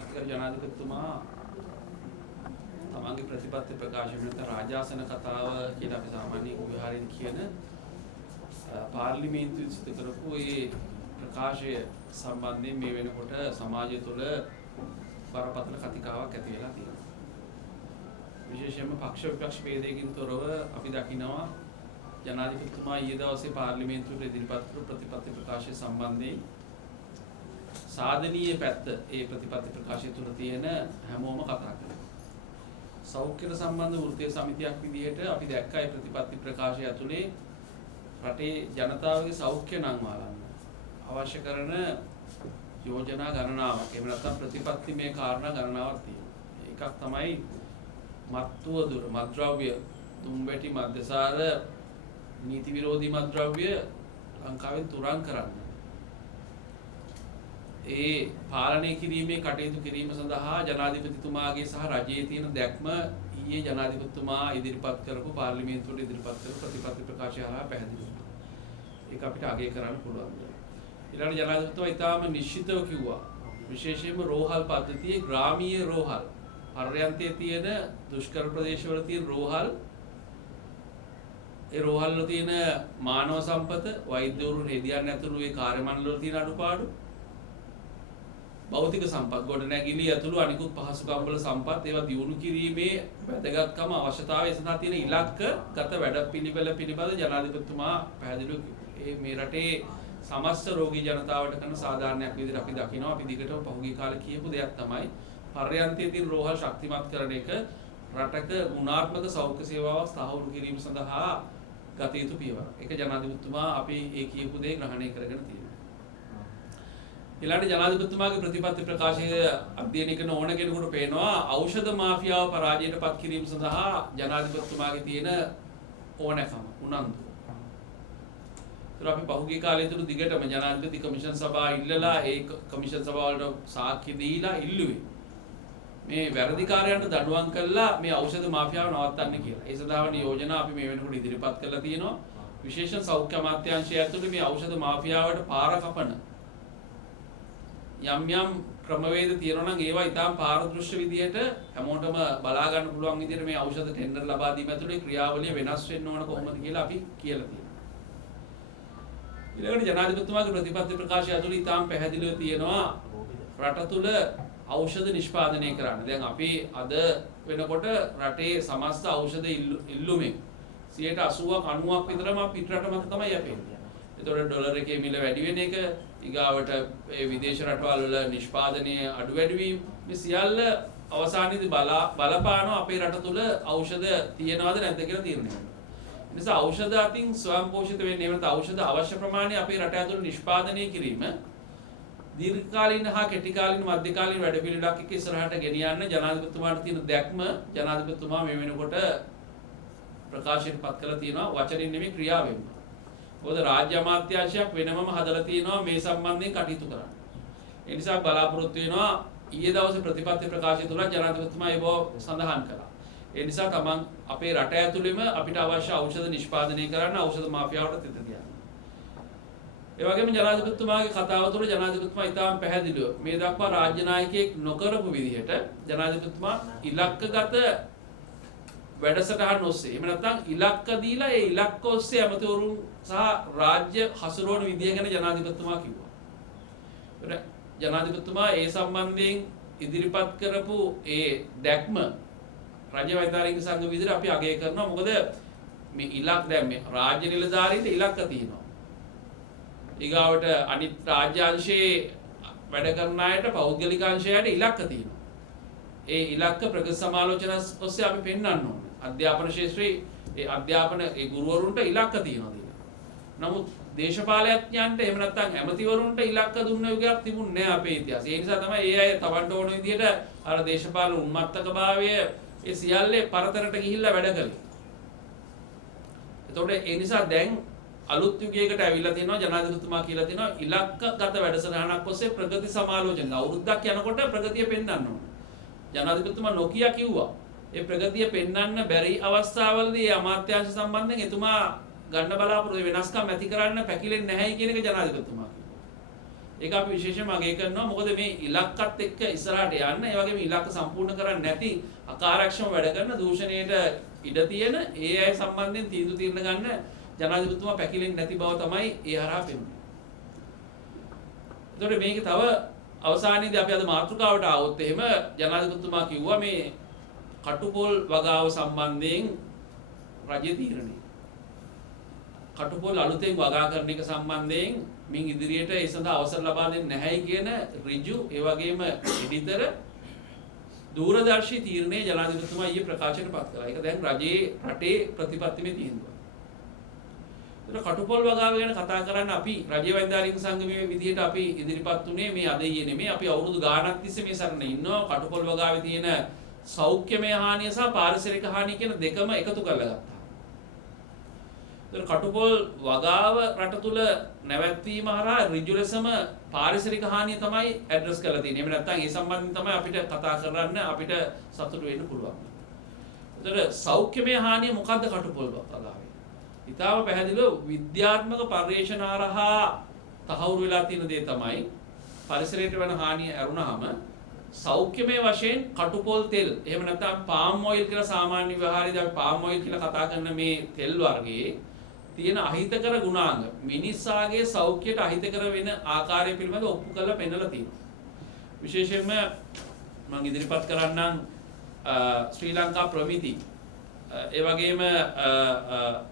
අතිගරු ජනාධිපතිතුමා තමන්ගේ ප්‍රතිපත්ති ප්‍රකාශ වෙන රාජාසන කතාව කියලා අපි සාමාන්‍ය විහාරයෙන් කියන පාර්ලිමේන්තුවේ සිදු කරපු ඒ ප්‍රකාශය සම්බන්ධයෙන් මේ වෙනකොට සමාජය තුළ බරපතල කතිකාවක් ඇති වෙලා තියෙනවා. විශේෂයෙන්ම පක්ෂ විපක්ෂ ભેදයකින් තොරව අපි දකිනවා ජනාධිපතිතුමා ඊයේ දවසේ පාර්ලිමේන්තුවට ඉදිරිපත් කළ ප්‍රතිපත්ති ප්‍රකාශය සම්බන්ධයෙන් සාධනීය පැත්ත ඒ ප්‍රතිපත්ති ප්‍රකාශය තුළ තියෙන හැමෝම කතා කරනවා. සෞඛ්‍යයට සම්බන්ධ වෘත්තීය සමිතියක් විදිහට අපි දැක්කා මේ ප්‍රතිපත්ති ප්‍රකාශය ඇතුලේ රටේ ජනතාවගේ සෞඛ්‍ය නම් වළං අවශ්‍ය කරන යෝජනා ගණනාවක් එහෙම නැත්නම් ප්‍රතිපත්ති මේ කාරණා ගණනාවක් තියෙනවා. එකක් තමයි මත්තුව මත්ද්‍රව්‍ය තුම්බැටි මද්යසාර නීති විරෝධී මත්ද්‍රව්‍ය ලංකාවෙන් තුරන් කරන්න. ඒ පාලනය කිරීමේ කටයුතු කිරීම සඳහා ජනාධිපතිතුමාගේ සහ රජයේ තියෙන දැක්ම ඊයේ ජනාධිපතිතුමා ඉදිරිපත් කරපු පාර්ලිමේන්තුවට ඉදිරිපත් කරපු ප්‍රතිපත්ති ප්‍රකාශය හරහා පැහැදිලි වුණා. ඒක අපිට අගය කරන්න පුළුවන්. ඊළඟ ජනාධිපතිතුමා ඊටාම නිශ්චිතව කිව්වා විශේෂයෙන්ම රෝහල් පද්ධතියේ ග්‍රාමීය රෝහල් පර්යන්තයේ තියෙන දුෂ්කර ප්‍රදේශවල තියෙන රෝහල් ඒ රෝහල් වල තියෙන මානව සම්පත වෛද්‍යවරු රෙදියන් ඇතුළු ඒ කාර්ය මණ්ඩල වල තියෙන අඩුපාඩු භෞතික සම්පත් ගොඩනැගිලි ඇතුළු අනිකුත් පහසුකම් වල සම්පත් ඒවා දියුණු කිරීමේ වැදගත්කම අවශ්‍යතාවය සඳහා තියෙන ඉලක්කගත වැඩපිළිවෙල පිළිබඳ ජනාධිපතිතුමා පැහැදිලිව කිව්වා. මේ රටේ සමස්ත රෝගී ජනතාවට කරන සාධාරණයක් විදිහට අපි දකිනවා. අපි දිගටම පහුගිය කාලේ කියපු දෙයක් තමයි පර්යන්තයේ තියෙන රෝහල් ශක්තිමත් කරන එක රටක ගුණාත්මක සෞඛ්‍ය සේවාවක් ස්ථාවර කිරීම සඳහා ගත යුතු පියවරක්. ඒක ජනාධිපතිතුමා අපි ඒ කියපු දේ ග්‍රහණය කරගෙන තියෙනවා. ඊළඟ ජනාධිපතිතුමාගේ ප්‍රතිපත්ති ප්‍රකාශය අධ්‍යයනය කරන ඕන කෙනෙකුට පේනවා ඖෂධ මාෆියාව පරාජයට පත් කිරීම සඳහා ජනාධිපතිතුමාගේ තියෙන ඕනෑකම උනන්දුව. ඒතර අපි පහුගිය කාලය තුල දිගටම ජනාධිපති කමිෂන් සභාව ඉල්ලලා ඒ කමිෂන් සභාව වලට සාක්ෂි දීලා ඉල්ලුවේ මේ වැරදිකාරයන්ට දඬුවම් කළා මේ ඖෂධ මාෆියාව නවත්තන්න කියලා. ඒ සඳහා වන යෝජනා අපි මේ වෙනකොට ඉදිරිපත් කරලා තියෙනවා. විශේෂ සෞඛ්‍ය අමාත්‍යාංශය ඇතුළේ මේ ඖෂධ මාෆියාවට පාර කපන යම් යම් ක්‍රමවේද තියෙනවා නම් ඒවා ඉතාම පාරදෘශ්‍ය විදිහට හැමෝටම බලා ගන්න පුළුවන් විදිහට මේ ඖෂධ ටෙන්ඩර් ලබා දීම ඇතුළේ ක්‍රියාවලිය වෙනස් වෙන්න ඕන කොහොමද කියලා අපි කියලා තියෙනවා. ඊළඟට ජනාධිපතිතුමාගේ ප්‍රතිපත්ති ප්‍රකාශය ඇතුළේ ඉතාම පැහැදිලිව තියෙනවා රට තුළ ඖෂධ නිෂ්පාදනය කරන්න. දැන් අපි අද වෙනකොට රටේ සමස්ත ඖෂධ ඉල්ලුමෙන් 80ක් 90ක් විතරම පිටරට මත තමයි යපෙන්නේ. ඒතකොට ඩොලර් එකේ මිල වැඩි වෙන එක ඊගාවට ඒ විදේශ රටවල් වල නිෂ්පාදනය අඩු වැඩි වීම මේ සියල්ල අවසානයේදී බලපානවා අපේ රට තුල ඖෂධ තියෙනවද නැද්ද කියලා තීරණය කරනවා. ඒ නිසා ඖෂධ අතින් ස්වයංපෝෂිත වෙන්නේ නැත්නම් ඖෂධ අවශ්‍ය ප්‍රමාණය අපේ රට ඇතුළේ නිෂ්පාදනය කිරීම දීර්ඝකාලීන හා කෙටිකාලීන මධ්‍යකාලීන වැඩපිළිවෙලක් එක්ක ඉස්සරහට ගෙනියන්න ජනාධිපතිතුමාට තියෙන දැක්ම ජනාධිපතිතුමා මේ වෙනකොට ප්‍රකාශයට පත් කරලා තියෙනවා වචනින් නෙමෙයි ක්‍රියාවෙන්. මොකද රාජ්‍ය අමාත්‍යාංශයක් වෙනමම හදලා තියෙනවා මේ සම්බන්ධයෙන් කටයුතු කරන්න. ඒ නිසා බලාපොරොත්තු වෙනවා ඊයේ දවසේ ප්‍රතිපත්ති ප්‍රකාශය තුල ජනාධිපතිතුමා ඒව සඳහන් කළා. ඒ නිසා තමන් අපේ රට ඇතුළෙම අපිට අවශ්‍ය ඖෂධ නිෂ්පාදනය කරන්න ඖෂධ මාෆියාවට තිත තියන්න. ඒ වගේම ජනාධිපතිතුමාගේ කතාව තුළ ජනාධිපතිතුමා ඉතාම පැහැදිලිව මේ දක්වා රාජ්‍ය නායකයෙක් නොකරපු විදිහට ජනාධිපතිතුමා ඉලක්කගත වැඩසටහන් ඔස්සේ එහෙම නැත්නම් ඉලක්ක දීලා ඒ ඉලක්ක ඔස්සේ ඇමතිවරුන් සහ රාජ්‍ය හසුරුවන විදිය ගැන ජනාධිපතිතුමා කිව්වා. ඒක ජනාධිපතිතුමා ඒ සම්බන්ධයෙන් ඉදිරිපත් කරපු ඒ දැක්ම රාජ්‍ය වෛද්‍යාලයික සංඝ විදිහට අපි අගය කරනවා. මොකද මේ ඉලක්ක දැන් මේ රාජ්‍ය නිලධාරීන්ට ඉලක්ක තියෙනවා. ඊගාවට අනිත් රාජ්‍යාංශයේ වැඩ කරන අයට පෞද්ගලික අංශයට ඉලක්ක තියෙනවා. ඒ ඉලක්ක ප්‍රගති සමාලෝචන ඔස්සේ අපි පෙන්වන්න ඕනේ. අධ්‍යාපන ශාස්ත්‍රයේ ඒ අධ්‍යාපන ඒ ගුරුවරුන්ට ඉලක්ක තියෙනවා. නමුත් දේශපාලඥයන්ට එහෙම නැත්නම් ඇමතිවරුන්ට ඉලක්ක දුන්න යුගයක් තිබුණේ නැහැ අපේ ඉතිහාසයේ. ඒ නිසා තමයි ඒ අය තවන්ට ඕන විදිහට අර දේශපාලන උන්මත්තකභාවය ඒ සියල්ලේ පරතරට ගිහිල්ලා වැඩ කළේ. එතකොට ඒ නිසා දැන් අලුත් යුගයකට ඇවිල්ලා තියෙනවා ජනාධිපතිතුමා කියලා තියෙනවා ඉලක්කගත වැඩසටහනක් ඔස්සේ ප්‍රගති සමාලෝචන අවුරුද්දක් යනකොට ප්‍රගතිය පෙන්වන්න ඕන. ජනාධිපතිතුමා නොකිය කිව්වා. ඒ ප්‍රගතිය පෙන්වන්න බැරි අවස්ථාවලදී අමාත්‍යාංශ සම්බන්ධයෙන් එතුමා ගන්න බලාපොරොත්තු වෙනස්කම් ඇති කරන්න පැකිලෙන්නේ නැහැයි කියන එක ජනාධිපතිතුමා කිව්වා. ඒක අපි විශේෂයෙන්ම අගය කරනවා. මොකද මේ ඉලක්කත් එක්ක ඉස්සරහට යන්න, ඒ වගේම ඉලක්ක සම්පූර්ණ කරන්නේ නැති අකාර්යක්ෂම වැඩ කරන දූෂණයට ඉඩ තියෙන ඒ අය සම්බන්ධයෙන් තීන්දුව తీරන ගන්න ජනාධිපතිතුමා පැකිලෙන්නේ නැති බව තමයි ඒ හරහා පෙන්වන්නේ. ඒතකොට මේක තව අවසානයේදී අපි අද මාතෘකාවට ආවොත් එහෙම ජනාධිපතිතුමා කිව්වා මේ කටුපොල් වගාව සම්බන්ධයෙන් රජයේ තීරණය. කටුපොල් අලුතෙන් වගා කරන එක සම්බන්ධයෙන් මින් ඉදිරියට ඒ සඳහා අවසර ලබා දෙන්නේ නැහැයි කියන ඍජු ඒ වගේම ඉදිතර දූරදර්ශී තීරණය ජනාධිපතිතුමා ඊයේ ප්‍රකාශයට පත් කළා. ඒක දැන් රජයේ රටේ ප්‍රතිපත්තිමේ තීන්දුවක්. ඒතර කටුපොල් වගාව ගැන කතා කරන්න අපි රජයේ වෛද්‍යාරික සංගමයේ විදිහට අපි ඉදිරිපත් උනේ මේ අද ඊයේ නෙමෙයි. අපි අවුරුදු ගාණක් තිස්සේ මේ සරණ ඉන්නවා. කටුපොල් වගාවේ තියෙන සෞඛ්‍යමය හානිය සහ පාරිසරික හානිය කියන දෙකම එකතු කරලා ගත්තා. ඒතර කටුපොල් වගාව රට තුල නැවැත්වීම හරහා ඍජු ලෙසම පාරිසරික හානිය තමයි ඇඩ්‍රස් කරලා තියෙන්නේ. එහෙම නැත්නම් ඒ සම්බන්ධයෙන් තමයි අපිට කතා කරන්න අපිට සතුටු වෙන්න පුළුවන්. ඒතර සෞඛ්‍යමය හානිය මොකද්ද කටුපොල් වගාවේ? ඊටාම පැහැදිලිව විද්‍යාත්මක පර්යේෂණ හරහා තහවුරු වෙලා තියෙන දේ තමයි පරිසරයට වෙන හානිය ඇරුණාම සෞඛ්‍යමය වශයෙන් කටුපොල් තෙල් එහෙම නැත්නම් පාම් ඔයිල් කියලා සාමාන්‍ය ව්‍යවහාරයේදී අපි පාම් ඔයිල් කියලා කතා කරන මේ තෙල් වර්ගයේ තියෙන අහිතකර ගුණාංග මිනිස්සාගේ සෞඛ්‍යයට අහිතකර වෙන ආකාරය පිළිබඳව ඔප්පු කරලා පෙන්නලා තියෙනවා. විශේෂයෙන්ම මම ඉදිරිපත් කරන්නම් ශ්‍රී ලංකා ප්‍රමිති ඒ වගේම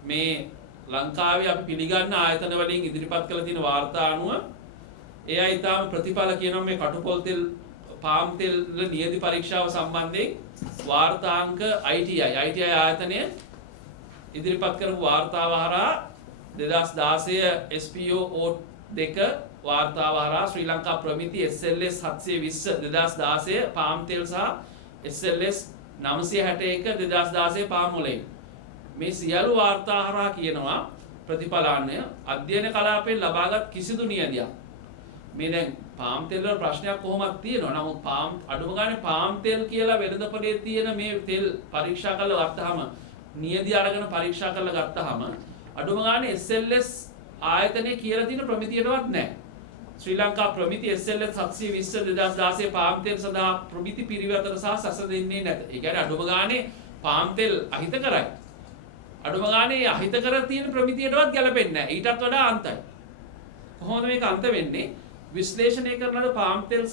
මේ ලංකාවේ අපි පිළිගන්න ආයතන වලින් ඉදිරිපත් කළ තියෙන වාර්තා අනුව ඒ අය ඊටාම ප්‍රතිඵල කියනවා මේ කටුපොල් තෙල් පාම් තෙල් නියති පරීක්ෂාව සම්බන්ධයෙන් වාර්තාංක ITI ආයතනය ඉදිරිපත් කරපු වාර්තාව හරහා 2016 SPO 2 වාර්තාව හරහා ශ්‍රී ලංකා ප්‍රමිති SLS 720 2016 පාම් තෙල් සහ SLS 961 2016 පාම් ඔලෙයින් මේ සියලු වාර්තා හරහා කියනවා ප්‍රතිඵලාන්‍ය අධ්‍යයන කලාපයෙන් ලබාගත් කිසිදු නියදියක් මේ දැන් පාම් තෙල් වල ප්‍රශ්නයක් කොහොමද තියෙනවා. නමුත් පාම් අඩුම ගානේ පාම් තෙල් කියලා වෙළඳපොලේ තියෙන මේ තෙල් පරීක්ෂා කරලා ගත්තාම නියදි අරගෙන පරීක්ෂා කරලා ගත්තාම අඩුම ගානේ SLS ආයතනයේ කියලා තියෙන ප්‍රමිතියටවත් නැහැ. ශ්‍රී ලංකා ප්‍රමිති SLS 720 2016 පාම් තෙල් සඳහා ප්‍රමිති පිරිවැතර සහ සැස දෙන්නේ නැත. ඒ කියන්නේ අඩුම ගානේ පාම් තෙල් අහිතකරයි. අඩුම ගානේ අහිතකර තියෙන ප්‍රමිතියටවත් ගැලපෙන්නේ නැහැ. ඊටත් වඩා අන්තයි. කොහොමද මේක අන්ත වෙන්නේ? විශ්ලේෂණය කරන ලද පාම් තෙල්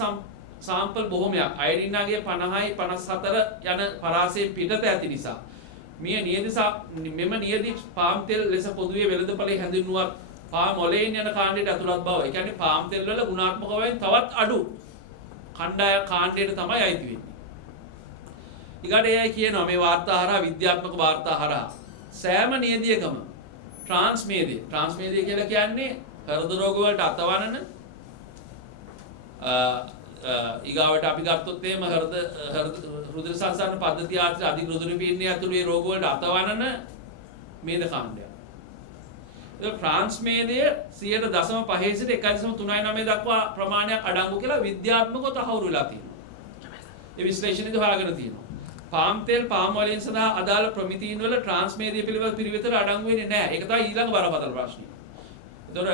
සාම්පල් බොහොමයක් අයඩිනාගේ 50යි 54 යන පරාසයෙන් පිටත ඇති නිසා මෙම නියදි පාම් තෙල් ලෙස පොදුවේ වෙළඳපොලේ හැඳින්වුවත් පාම් ඔලෙයින් යන කාණ්ඩයට ඇතුළත් බව. ඒ කියන්නේ පාම් තෙල් වල ගුණාත්මක වශයෙන් තවත් අඩු කාණ්ඩයට තමයි අයිති වෙන්නේ. ඊගොඩ එයයි කියනවා මේ වාර්තා හරහා විද්‍යාත්මක වාර්තා හරහා සෑම නියදියකම ට්‍රාන්ස්මේදිය කියලා කියන්නේ හෘද රෝග වලට අතවනන ඊගාවට අපි ගත්තොත් එහෙම රුධිර සංසරණ පද්ධතිය ආශ්‍රිත අධික රුධිර පීඩනය ඇතුළු මේ රෝග වලට අතවනන මේද කාණ්ඩයක්. ඒක ට්‍රාන්ස්මේදය 0.5 සිට 1.39 දක්වා ප්‍රමාණයක් අඩංගු කියලා විද්‍යාත්මකව තහවුරු වෙලා තියෙනවා. ඒ විශ්ලේෂණයේදී හොයාගෙන තියෙනවා. පාම් තෙල් පාම් ඔලෙන් සඳහා අදාළ ප්‍රමිතීන් වල ට්‍රාන්ස්මේදිය පිළිබඳ පිළිවෙතට අඩංගු වෙන්නේ නැහැ. ඒක තමයි ඊළඟ බරපතල ප්‍රශ්නය. ඒතොර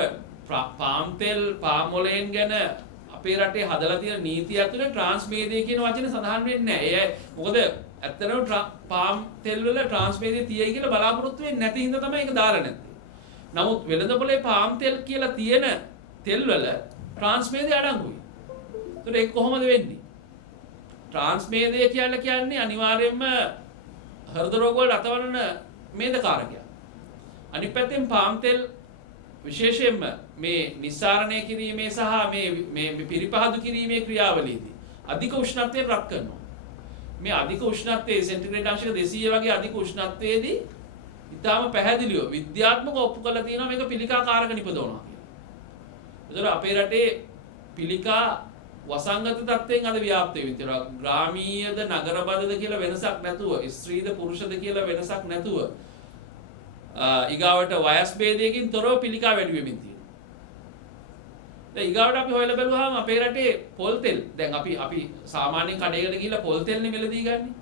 පාම් තෙල් පාම් ඔලෙන් ගැන අපේ රටේ හදලා තියෙන නීතිය ඇතුලේ ට්‍රාන්ස්මේදිය කියන වචනේ සඳහන් වෙන්නේ නැහැ. මොකද ඇත්තටම පාම් තෙල් වල ට්‍රාන්ස්මේදිය තියෙයි කියලා බලාපොරොත්තු වෙන්නේ නැති හින්දා තමයි ඒක දාලා නැත්තේ. නමුත් වෙළඳපොලේ පාම් තෙල් කියලා තියෙන තෙල් වල ට්‍රාන්ස්මේදිය අඩංගුයි. ඒතකොට ඒක කොහොමද වෙන්නේ? ට්‍රාන්ස්මේදිය කියන්නේ අනිවාර්යයෙන්ම හෘද රෝග වලට අතවරන මේදකාරකයක්. අනිත් පැත්තෙන් පාම් තෙල් විශේෂයෙන්ම මේ නිස්සාරණය කිරීමේ සහ මේ පිරිපහදු කිරීමේ ක්‍රියාවලියේදී අධික උෂ්ණත්වයෙන් රත් කරනවා. මේ අධික උෂ්ණත්වයේ සෙන්ටිග්‍රේඩ් අංශක 200 වගේ අධික උෂ්ණත්වයේදී ඊටාම පැහැදිලිව විද්‍යාත්මකව ඔප්පු කරලා තියෙනවා මේක පිළිකා කාරක නිපදවනවා කියලා. ඒතර අපේ රටේ පිළිකා වසංගත තත්ත්වයෙන් අද ව්‍යාප්ත වෙමින් තියෙනවා. ග්‍රාමීයද නගරබදද කියලා වෙනසක් නැතුව, ස්ත්‍රීද පුරුෂද කියලා වෙනසක් නැතුව ඊගාවට වයස් ભેදයකින් තොරව පිළිකා වැඩි වෙමින් තියෙනවා. දැන් ඊගාවට අපි හොයලා බලුවාම අපේ රටේ පොල් තෙල් දැන් අපි සාමාන්‍යයෙන් කඩේකට ගිහිල්ලා පොල් තෙල්නේ මිලදී ගන්නේ.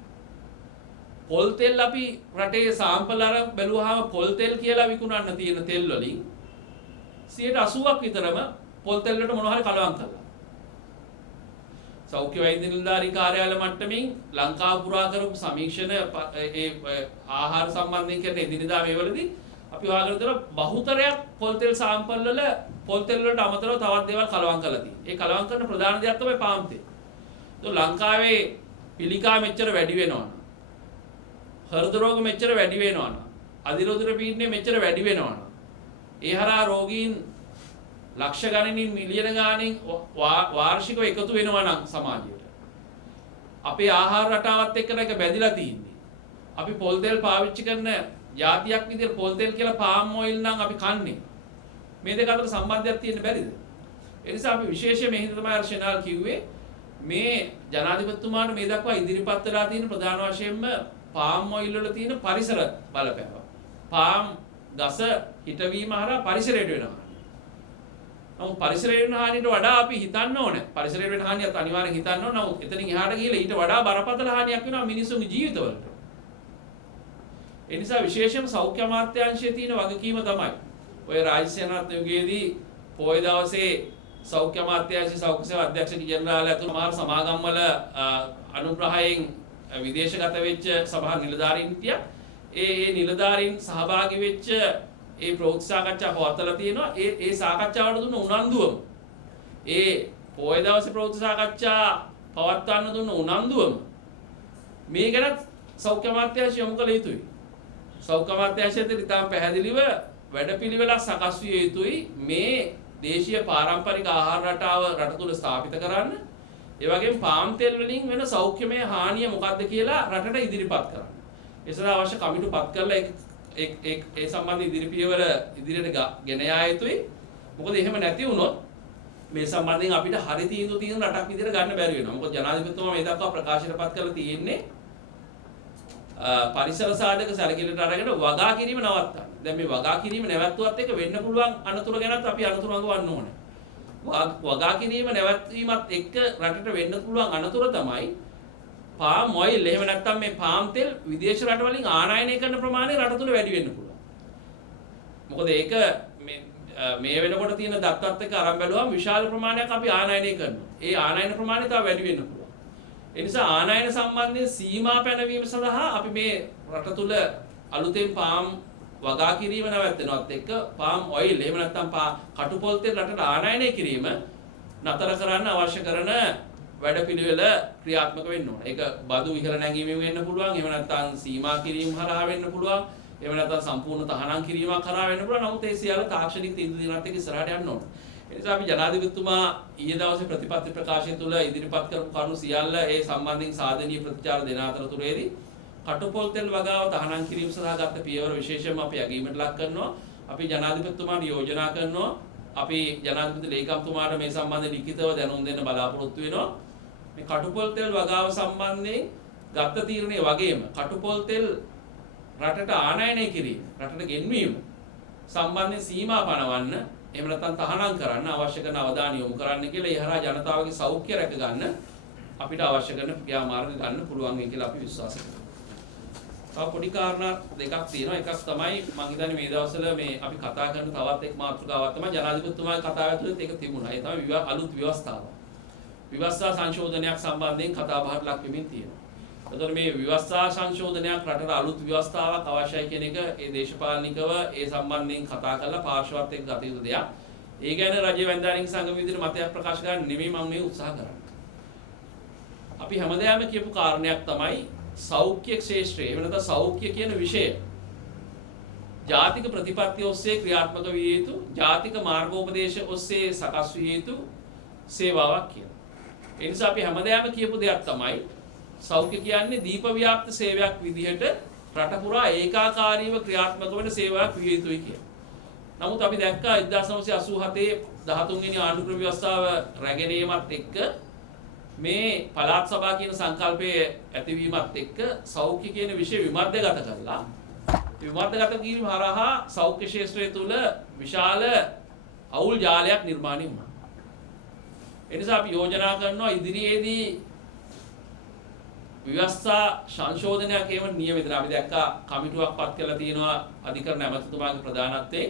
පොල් තෙල් අපි රටේ සාම්පල් අරන් බැලුවාම පොල් තෙල් කියලා විකුණන්න තියෙන තෙල් වලින් 80%ක් විතරම පොල් තෙල් වලට මොනවා හරි කලවම් කළා. සෞඛ්‍ය වෛද්‍ය නිලධාරී කාර්යාලය මට්ටමින් ලංකාව පුරා කරපු සමීක්ෂණ ආහාර සම්බන්ධයෙන් කරන එදිනෙදා මේවලදී අපි හොයාගෙන තියෙනවා බහුතරයක් පොල් තෙල් සාම්පල් වල පොල් තෙල් වලට අමතරව තවත් දේවල් කලවම් කරලා තියෙනවා. ඒ කලවම් කරන ප්‍රධාන දෙයක් තමයි පාම් තෙල්. ඒක ලංකාවේ පිළිකා මෙච්චර වැඩි වෙනවනම් හෘද රෝග මෙච්චර වැඩි වෙනවනම් අධිරෝධර පීඩනය මෙච්චර වැඩි වෙනවනම් ඒ හරහා රෝගීන් ලක්ෂ ගණනින් මිලියන ගණනින් වාර්ෂිකව එකතු වෙනවා නම් සමාජයට අපේ ආහාර රටාවත් එක්ක එක බැඳිලා තියෙන්නේ. අපි පොල් තෙල් පාවිච්චි කරන ජාතියක් විදිහට පොල් තෙල් කියලා පාම් ඔයිල් නම් අපි කන්නේ. මේ දෙක අතර සම්බන්ධයක් තියෙන්න බැරිද? ඒ නිසා අපි විශේෂයෙන් මේ හින්දා තමයි අර්ෂනාල් කිව්වේ මේ ජනාධිපතිතුමාට මේ දක්වා ඉදිරිපත් වෙලා තියෙන ප්‍රධාන වශයෙන්ම පාම් ඔයිල් වල තියෙන පරිසර බලපෑම. පාම් ගස හිටවීම හරහා පරිසරයට වෙනවා. නමුත් පරිසරයට වෙන හානියට වඩා අපි හිතන්න ඕනේ. පරිසරයට වෙන හානියත් අනිවාර්යෙන් හිතන්න ඕන. නමුත් එතනින් එහාට ගිහලා ඊට වඩා බරපතල හානියක් වෙනවා මිනිසුන්ගේ ජීවිතවලට. ඒ නිසා විශේෂයෙන්ම සෞඛ්‍ය අමාත්‍යාංශයේ තියෙන වගකීම තමයි ඔය රාජ්‍යසේනාත් යුගයේදී පොය දවසේ සෞඛ්‍ය අමාත්‍යාංශයේ සෞඛ්‍ය සේවා අධ්‍යක්ෂක ජෙනරාල් ඇතුළු සමහර සමාගම් වල අනුග්‍රහයෙන් විදේශගත වෙච්ච සභා නිලධාරීන් හිටියා. ඒ නිලධාරීන් සහභාගී වෙච්ච ඒ ප්‍රවෘත්ති සාකච්ඡා පවත්වලා තියෙනවා. ඒ සාකච්ඡාවට දුන්න උනන්දුවම ඒ පොය දවසේ ප්‍රවෘත්ති සාකච්ඡා පවත්වන්න දුන්න උනන්දුවම මේ ගැන සෞඛ්‍ය අමාත්‍යාංශය යොමු කළ යුතුයි. සෞඛ්‍ය අමාත්‍යාංශයට ඉතාම පැහැදිලිව වැඩපිළිවෙලක් සකස් විය යුතුයි මේ දේශීය පාරම්පරික ආහාර රටාව රට තුල ස්ථාපිත කරන්න. ඒ වගේම පාම් තෙල් වලින් වෙන සෞඛ්‍යමය හානිය මොකක්ද කියලා රටට ඉදිරිපත් කරන්න. ඒ සඳහා අවශ්‍ය කමිටු පත් කරලා ඒ සම්බන්ධ ඉදිරි පියවර ඉදිරියට ගෙන යා යුතුයි. මොකද එහෙම නැති වුණොත් මේ සම්බන්ධයෙන් අපිට හරි තීන්දුව තියෙන රටක් විදිහට ගන්න බැරි වෙනවා. මොකද ජනාධිපතිතුමා මේ දක්වා ප්‍රකාශනපත් කරලා තියෙන්නේ පරිසර සාධක සැලකිල්ලට අරගෙන වගා කිරීම නවත්තන්න. දැන් මේ වගා කිරීම නැවැත්තුවත් එක වෙන්න පුළුවන් අනතුරු ගැනත් අපි අනතුරු අඟවන්න ඕනේ. වගා කිරීම නැවැත්වීමත් එක්ක රටට වෙන්න පුළුවන් අනතුර තමයි පාම් ඔයිල් එහෙම නැත්නම් මේ පාම් තෙල් විදේශ රටවලින් ආනයනය කරන ප්‍රමාණය රට තුල වැඩි වෙන්න පුළුවන්. මොකද ඒක මේ වෙනකොට තියෙන දත්තත් එක්ක අරන් බැලුවම විශාල ප්‍රමාණයක් අපි ආනයනය කරනවා. ඒ ආනයන ප්‍රමාණය තව වැඩි වෙන්න පුළුවන්. ඒ නිසා ආනයන සම්බන්ධයෙන් සීමා පැනවීම සඳහා අපි මේ රට තුල අලුතෙන් පාම් වගා කිරීම නැවැත්වෙනවත් එක්ක පාම් ඔයිල් එහෙම නැත්නම් කටුපොල් තෙල් රටට ආනයනය කිරීම නතර කරන්න අවශ්‍ය කරන වැඩපිළිවෙල ක්‍රියාත්මක වෙන්න ඕන. ඒක බදු ඉහළ නැංවීමෙන් වෙන්න පුළුවන්. එහෙම නැත්නම් සීමා කිරීම හරහා වෙන්න පුළුවන්. එහෙම නැත්නම් සම්පූර්ණ තහනම් කිරීමක් කරා වෙන්න පුළුවන්. නමුත් ඒ සියල්ල තාක්ෂණික තීන්දුව දිනත් එක්ක ඉස්සරහට යන්න ඕන. ඒ නිසා අපි ජනාධිපතිතුමා ඊයේ දවසේ ප්‍රතිපත්ති ප්‍රකාශය තුළ ඉදිරිපත් කරපු කරුණු සියල්ල ඒ සම්බන්ධයෙන් සාධනීය ප්‍රතිචාර දෙන අතරතුරේදී කටුපොල් තෙල් වගාව තහනම් කිරීම සඳහා ගත පියවර විශේෂයෙන්ම අපි අගීමට ලක් කරනවා. අපි ජනාධිපතිතුමාට යෝජනා කරනවා. අපි ජනාධිපති ලේකම්තුමාට මේ සම්බන්ධ ලිඛිතව දැනුම් දෙන්න බලාපොරොත්තු වෙනවා. මේ කටුපොල් තෙල් වගාව සම්බන්ධයෙන් ගත තීරණය වගේම කටුපොල් තෙල් රටට ආනයනය කිරීම, රටට ගෙන්වීම සම්බන්ධයෙන් සීමා පනවන්න, එහෙම නැත්නම් තහනම් කරන්න අවශ්‍ය කරන අවධානය යොමු කරන්න කියලා ඒ හරහා ජනතාවගේ සෞඛ්‍ය රැක ගන්න අපිට අවශ්‍ය කරන ක්‍රියාමාර්ග ගන්න පුළුවන් වෙයි කියලා අපි විශ්වාස කරනවා. තව පොඩි කාරණා දෙකක් තියෙනවා. එකක් තමයි මම හිතන්නේ මේ දවස්වල මේ අපි කතා කරන තවත් එක් මාතෘකාවක් තමයි ජනාධිපතිතුමාගේ කතාව ඇතුළත ඒක තිබුණා. ඒ තමයි අලුත් ව්‍යවස්ථාව. විවස්ථා සංශෝධනයක් සම්බන්ධයෙන් කතා බහට ලක් වෙමින් තියෙනවා. එතකොට මේ විවස්ථා සංශෝධනයක් රටට අලුත් ව්‍යවස්ථාවක් අවශ්‍යයි කියන එක ඒ දේශපාලනිකව ඒ සම්බන්ධයෙන් කතා කරලා පාර්ශවත් එක්ක ගත යුතු දෙයක්. ඒ ගැන රජ්‍ය වැන්දාරින් සංගම විදිහට මතයක් ප්‍රකාශ කරන්න නෙමෙයි මම මේ උත්සාහ කරන්නේ. අපි හැමදාම කියපු කාරණයක් තමයි සෞඛ්‍ය ක්ෂේත්‍රය. එහෙම නැත්නම් සෞඛ්‍ය කියන විෂය ජාතික ප්‍රතිපත්ති ඔස්සේ ක්‍රියාත්මක විය යුතු, ජාතික මාර්ගෝපදේශ ඔස්සේ සකස් විය යුතු සේවාවක් කියලා. ඒ නිසා අපි හැමදාම කියපු දෙයක් තමයි සෞඛ්‍ය කියන්නේ දීප ව්‍යාප්ත සේවයක් විදිහට රට පුරා ඒකාකාරීව ක්‍රියාත්මක වෙන සේවයක් විය යුතුයි කියලා. නමුත් අපි දැක්කා 1987 13 වෙනි ආණ්ඩුක්‍රම ව්‍යවස්ථාව රැගෙනීමත් එක්ක මේ පළාත් සභා කියන සංකල්පයේ ඇතිවීමත් එක්ක සෞඛ්‍ය කියන විෂය විමර්ධගත කරලා විමර්ධගත කිරීම හරහා සෞඛ්‍ය ක්ෂේත්‍රය තුළ විශාල අවුල් ජාලයක් නිර්මාණය වුණා. ඒ නිසා අපි යෝජනා කරනවා ඉදිරියේදී ව්‍යවස්ථා සංශෝධනයක් හේම නියමිතව අපි දැක්කා කමිටුවක් පත් කරලා තියෙනවා අධිකරණ ඇමතිතුමාගේ ප්‍රධානත්වයෙන්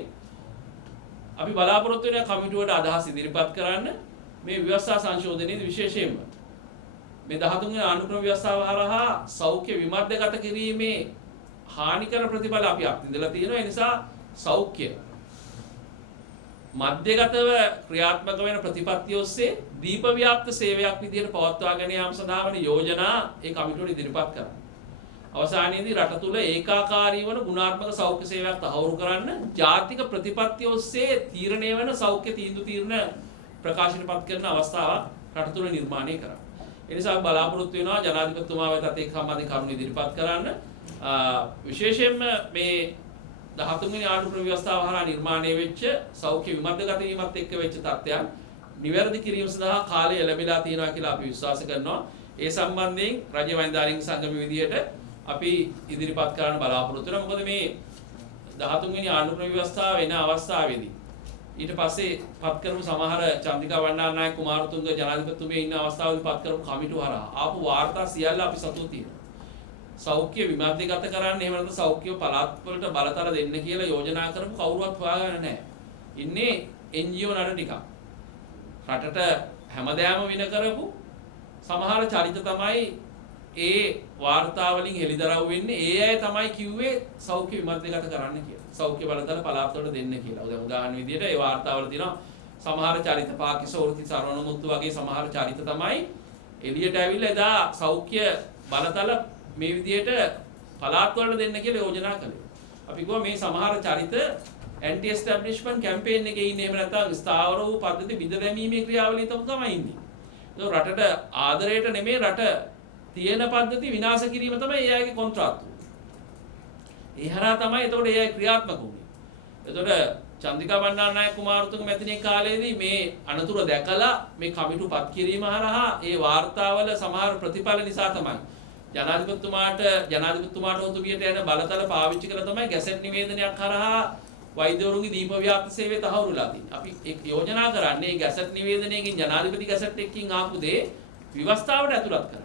අපි බලාපොරොත්තු වෙන කමිටුවට අදහස් ඉදිරිපත් කරන්න මේ ව්‍යවස්ථා සංශෝධනයේදී විශේෂයෙන්ම මේ 13 වෙනි ආණ්ඩුක්‍රම ව්‍යවස්ථාව හරහා සෞඛ්‍ය විමර්ධගත කිරීමේ හානිකර ප්‍රතිඵල අපි අත්විඳලා තියෙනවා. ඒ නිසා සෞඛ්‍ය මධ්‍යගතව ක්‍රියාත්මක වෙන ප්‍රතිපත්තිය ඔස්සේ දීප ව්‍යාප්ත සේවයක් විදිහට පවත්වාගෙන යාම සඳහා වන යෝජනා ඒ කමිටුවට ඉදිරිපත් කරනවා. අවසානයේදී රට තුළ ඒකාකාරී වන ගුණාත්මක සෞඛ්‍ය සේවයක් තහවුරු කරන්න ජාතික ප්‍රතිපත්තිය ඔස්සේ තීරණය වෙන සෞඛ්‍ය තීන්දුව තීරණ ප්‍රකාශනපත් කරන අවස්ථාවක් රට තුළ නිර්මාණය කරා. ඒ නිසා බලාපොරොත්තු වෙනවා ජනාධිපතිතුමා වෙතත් එක් සම්බන්ධ කරුණු ඉදිරිපත් කරන්න. විශේෂයෙන්ම මේ 13 වෙනි ආණ්ඩුක්‍රම ව්‍යවස්ථාව හරහා නිර්මාණය වෙච්ච සෞඛ්‍ය විමර්ධගත වීමත් එක්ක වෙච්ච තත්ත්වයන් නිවැරදි කිරීම සඳහා කාලය ලැබිලා තියෙනවා කියලා අපි විශ්වාස කරනවා. ඒ සම්බන්ධයෙන් රජ්‍ය වෛද්‍යාලයන් සංගම විදියට අපි ඉදිරිපත් කරන්න බලාපොරොත්තු වෙනවා. මොකද මේ 13 වෙනි ආණ්ඩුක්‍රම ව්‍යවස්ථාව වෙන අවස්ථාවේදී ඊට පස්සේ පත් කරපු සමහර චන්ද්‍රිකා වණ්ඩාරනායක කුමාරතුංග ජනාධිපතිතුමිය ඉන්න අවස්ථාවේදී පත් කරපු කමිටුව හරහා ආපු වාර්තා සියල්ල අපි සතුටු තියෙනවා. සෞඛ්‍ය විමර්ධනගත කරන්න එහෙම නැත්නම් සෞඛ්‍ය පළාත් වලට බලතල දෙන්න කියලා යෝජනා කරපු කවුරුවත් හොයාගන්න නැහැ. ඉන්නේ NGO නඩ ටිකක්. රටට හැමදාම වින කරපු සමහර චරිත තමයි ඒ වාර්තා වලින් හෙළිදරව් වෙන්නේ. ඒ අය තමයි කිව්වේ සෞඛ්‍ය විමර්ධනගත කරන්න කියලා. සෞඛ්‍ය බලතල පළාත් වලට දෙන්න කියලා. දැන් උදාහරණ විදියට ඒ වාර්තාවල තියෙනවා සමහර චරිත පාකිසෝර්ති සරවණමුත්තු වගේ සමහර චරිත තමයි එළියට ඇවිල්ලා එදා සෞඛ්‍ය බලතල මේ විදියට පළාත් වලට දෙන්න කියලා යෝජනා කළේ. අපි කිව්වා මේ සමහර චරිත ඇන්ටි එස්ටැබ්ලිෂ්මන්ට් කැම්පේන් එකේ ඉන්නේ. එහෙම නැත්නම් ස්ථාවර වූ පද්ධති බිඳ දැමීමේ ක්‍රියාවලිය තමයි ඉන්නේ. ඒක රටට ආදරයට නෙමෙයි රට තියෙන පද්ධති විනාශ කිරීම තමයි ඒ අයගේ කොන්ත්‍රාත්තුව. ඒ හරහා තමයි එතකොට ඒ අය ක්‍රියාත්මක වුනේ. එතකොට චන්ද්‍රිකා බණ්ඩාරනායක කුමාරතුංග මැතිණිය කාලේදී මේ අනතුර දැකලා මේ කමිටු පත් කිරීම හරහා ඒ වාර්තාවල සමහර ප්‍රතිඵල නිසා තමයි ජනාධිපතිතුමාට ඔතුමියට යන බලතල පාවිච්චි කරලා තමයි ගැසට් නිවේදනයක් කරහා වෛද්‍යවරුන්ගේ දීප ව්‍යාප්ත සේවය තහවුරු වෙලා තියෙන්නේ. අපි යෝජනා කරන්නේ ගැසට් නිවේදනයකින් ජනාධිපති ගැසට් එකකින් ආපු දේ ව්‍යවස්ථාවට ඇතුළත් කරන්න.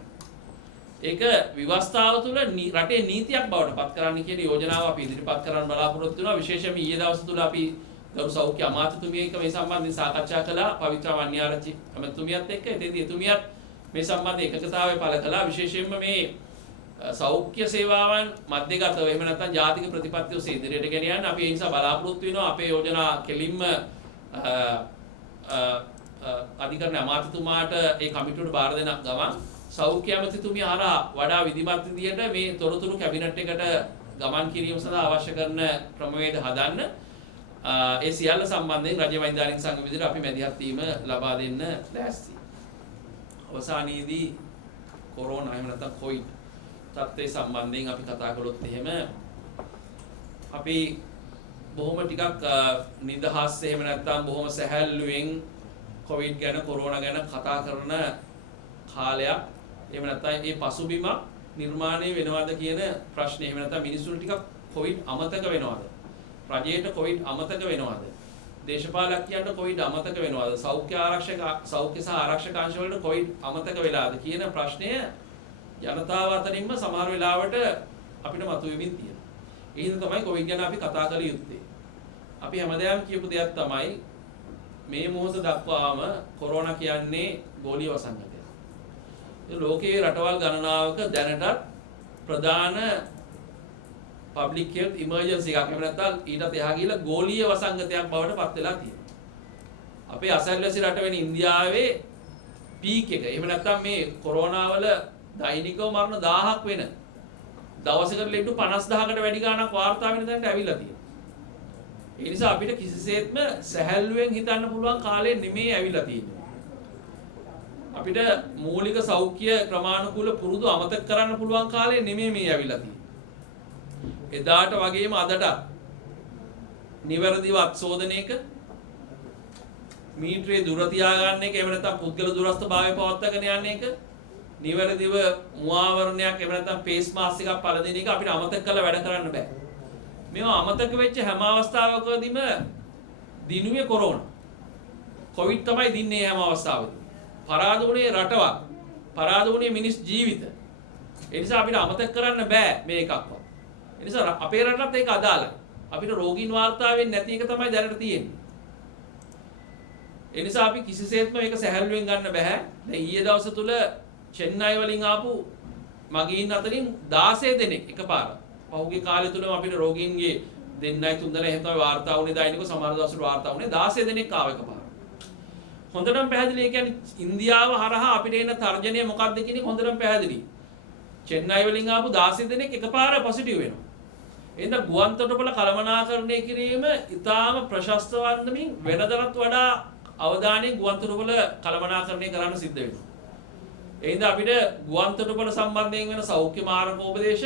ඒක ව්‍යවස්ථාව තුළ රටේ නීතියක් බවට පත් කරන්න කියන යෝජනාව අපි ඉදිරිපත් කරන්න බලාපොරොත්තු වෙනවා. විශේෂයෙන්ම ඊයේ දවස් තුළ අපි ගරු සෞඛ්‍ය අමාත්‍යතුමිය එක්ක මේ සම්බන්ධයෙන් සාකච්ඡා කළා. පවිත්‍ර වන්‍යාරච්චි අමාත්‍යතුමියත් එක්ක. එතෙන්දී එතුමියත් මේ සම්බන්ධ එකකතාවය පළ කළා. විශේෂයෙන්ම මේ සෞඛ්‍ය සේවාවන් මධ්‍යගතව එහෙම නැත්නම් ජාතික ප්‍රතිපත්තිය ඔස්සේ ඉදිරියට ගෙන යන්න අපි ඒ නිසා බලාපොරොත්තු වෙනවා. අපේ යෝජනා කෙලින්ම අධිකරණ අමාත්‍යතුමාට ඒ කමිටුවට බාර දෙන ගමන් සෞඛ්‍ය අමාත්‍යතුමිය හරහා වඩා විධිමත් විදියට මේ තොරතුරු කැබිනට් එකට ගමන් කිරීම සඳහා අවශ්‍ය කරන ක්‍රමවේද හදන්න ඒ සියල්ල සම්බන්ධයෙන් රජ්‍ය වෛද්‍යාලයන් සංගම විදිහට අපි මැදිහත් වීම ලබා දෙන්න ලෑස්තියි. අවසානයේදී කොරෝනා එහෙම නැත්නම් කොවිඩ් තත්ත්වයේ සම්බන්ධයෙන් අපි කතා කළොත් එහෙම අපි බොහොම ටිකක් නිදහස් එහෙම නැත්නම් බොහොම සැහැල්ලුවෙන් කොවිඩ් ගැන කොරෝනා ගැන කතා කරන කාලයක්. එහෙම නැත්නම් මේ පසුබිම නිර්මාණය වෙනවද කියන ප්‍රශ්නේ. එහෙම නැත්නම් මිනිස්සුන්ට ටිකක් කොවිඩ් අමතක වෙනවද? රජයට කොවිඩ් අමතක වෙනවද? දේශපාලකයන්ට කොවිඩ් අමතක වෙනවද? සෞඛ්‍ය සහ ආරක්ෂක අංශ වලට කොවිඩ් අමතක වෙලාද කියන ප්‍රශ්නය ජනතාව අතරින්ම සමහර වෙලාවට අපිට මතුවෙමින් තියෙනවා. ඒ හින්දා තමයි කොවිඩ් ගැන අපි කතා කළ යුත්තේ. අපි හැමදාම කියපු දෙයක් තමයි මේ මොහොත දක්වාම කොරෝනා කියන්නේ ගෝලීය වසංගතයක්. ලෝකයේ රටවල් ගණනාවක දැනටත් ප්‍රධාන පබ්ලික් හෙල්ත් ඉමර්ජන්සි එකක් එහෙම නැත්නම් ඊටත් එහා ගිහිල්ලා ගෝලීය වසංගතයක් බවට පත් වෙලා තියෙනවා. අපේ අසල්වැසි රට වෙන ඉන්දියාවේ පීක් එක. එහෙම නැත්නම් මේ කොරෝනා වල දෛනිකව මරණ 1000ක් වෙන දවසකට ලෙඩු 50000කට වැඩි ගාණක් වාර්තා වෙන තැනට ඇවිල්ලා තියෙනවා. ඒ නිසා අපිට කිසිසේත්ම සැහැල්ලුවෙන් හිතන්න පුළුවන් කාලේ නෙමෙයි ඇවිල්ලා තියෙන්නේ. අපිට මූලික සෞඛ්‍ය ක්‍රමානුකූල පුරුදු අමතක කරන්න පුළුවන් කාලේ නෙමෙයි මේ ඇවිල්ලා තියෙන්නේ. එදාට වගේම අදට නිවැරදිව අත්සෝදනයක මීටරේ දුර තියාගන්න එක එහෙම නැත්නම් පුද්ගල දුරස්ථභාවය පවත්වාගෙන යන එක නිවැරදිව මුවාවරණයක් එහෙම නැත්නම් ෆේස් මාස්ක් එකක් පළදින එක අපිට අමතක කරලා වැඩ කරන්න බෑ. මේවා අමතක වෙච්ච හැම අවස්ථාවකදීම දිනුවේ කොරෝනා. කොවිඩ් තමයි දින්නේ හැම අවස්ථාවෙදී. පරාද වුණේ රටවල්. පරාද වුණේ මිනිස් ජීවිත. ඒ නිසා අපිට අමතක කරන්න බෑ මේ එකක්වත්. ඒ නිසා අපේ රටටත් ඒක අදාළයි. අපිට රෝගීන් වාර්තා වෙන්නේ නැති එක තමයි දැනට තියෙන්නේ. ඒ නිසා අපි කිසිසේත්ම මේක සැහැල්ලුවෙන් ගන්න බෑ. දැන් ඊයේ දවස් තුල චෙන්නයි වලින් ආපු මගීන් අතරින් 16 දෙනෙක් එකපාර. පහුගිය කාලය තුලම අපිට රෝගීන්ගේ දෙන්නයි තුන් දෙනා එහෙම තමයි වාර්තා වුණේ දෛනිකව සමහර දවස්වල වාර්තා වුණේ 16 දෙනෙක් ආව එකපාර. හොඳටම පැහැදිලි. ඒ කියන්නේ ඉන්දියාව හරහා අපිට එන තර්ජනය මොකක්ද කියන එක හොඳටම පැහැදිලි. චෙන්නයි වලින් ආපු 16 දෙනෙක් එකපාර පොසිටිව් වෙනවා. එහෙනම් ගුවන් තොටුපළ කළමනාකරණය කිරීම ඉතාම ප්‍රශස්ත වන්නමින් වෙනදටත් වඩා අවධානයෙන් ගුවන් තොටුපළ කළමනාකරණය කරන්න සිද්ධ වෙනවා. එහෙනම් අපිට ගුවන් තොටුපළ සම්බන්ධයෙන් වෙන සෞඛ්‍ය මාර්ගෝපදේශ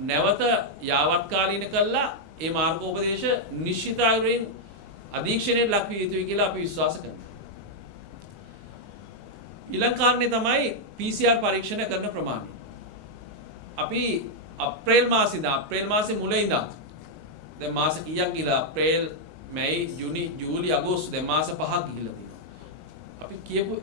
නැවත යාවත්කාලීන කළා ඒ මාර්ගෝපදේශ නිශ්චිත අයුරින් අධීක්ෂණයට ලක් විය යුතුයි කියලා අපි විශ්වාස කරනවා. ඊළඟ කාරණේ තමයි PCR පරීක්ෂණ කරන ප්‍රමාණය. අපි අප්‍රේල් මාසේ මුල ඉඳන් දැන් මාස කීයක් ගිහලා අප්‍රේල් මැයි ජූනි ජූලි අගෝස්තු දැන් මාස 5ක් ගිහිලා තියෙනවා. අපි කියපු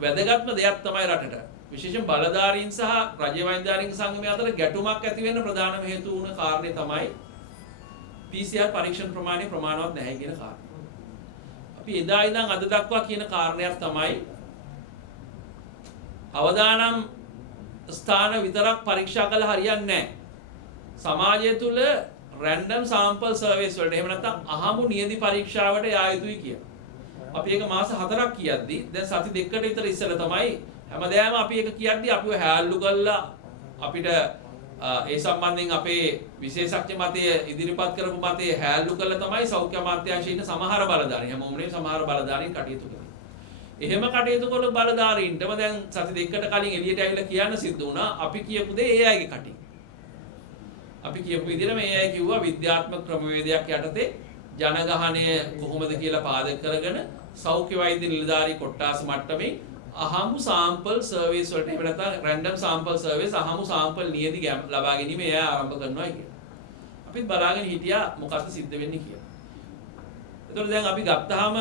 වැදගත්ම දෙයක් තමයි රටට විශේෂයෙන් බලධාරීන් සහ රජ්‍ය වෛද්‍යාධිකාරීන් සංගමය අතර ගැටුමක් ඇති වෙන්න ප්‍රධානම හේතු වුණ කාරණේ තමයි PCR පරීක්ෂණ ප්‍රමාණය ප්‍රමාණවත් නැහැ කියන කාරණය. අපි එදා ඉඳන් අද දක්වා කියන කාරණයක් තමයි අවදානම් ස්ථාන විතරක් පරීක්ෂා කළා හරියන්නේ නැහැ. සමාජය තුල රැන්ඩම් සාම්පල් සර්වේස් වලට එහෙම නැත්නම් අහමු නියදි පරීක්ෂාවට යා යුතුයි කියලා. අපි ඒක මාස 4ක් කියද්දි දැන් සති දෙකකට විතර ඉස්සෙල්ලා තමයි හැමදාම අපි ඒක කියද්දි අපිව හැල්ලු කරලා අපිට ඒ සම්බන්ධයෙන් අපේ විශේෂඥ මතය ඉදිරිපත් කරපු මතය හැල්ලු කරලා තමයි සෞඛ්‍ය අමාත්‍යාංශයේ ඉන්න සමහර බලධාරීන් හැමෝම නෙවෙයි සමහර බලධාරීන් කටයුතු කරන්නේ. එහෙම කටයුතු කළ බලධාරීන්ටම දැන් සති දෙකකට කලින් එළියට ඇවිල්ලා කියන්න සිද්ධ වුණා අපි කියපු දේ ඒ අයගේ කටින්. අපි කියපු විදිහට මේ අය කිව්වා විද්‍යාත්මක ක්‍රමවේදයක් යටතේ ජනගහනය කොහොමද කියලා පාදක කරගෙන සෞඛ්‍ය වෛද්‍ය නිලධාරී කොට්ටාස මට්ටමේ අහමු සාම්පල් සර්වේස් වලට එහෙම නැත්නම් රැන්ඩම් සාම්පල් සර්වේස් අහමු සාම්පල් නියදි ලබා ගැනීම එයා ආරම්භ කරනවා කියලා. අපිත් බලාගෙන හිටියා මොකක්ද සිද්ධ වෙන්නේ කියලා. ඒතකොට දැන් අපි ගත්තාම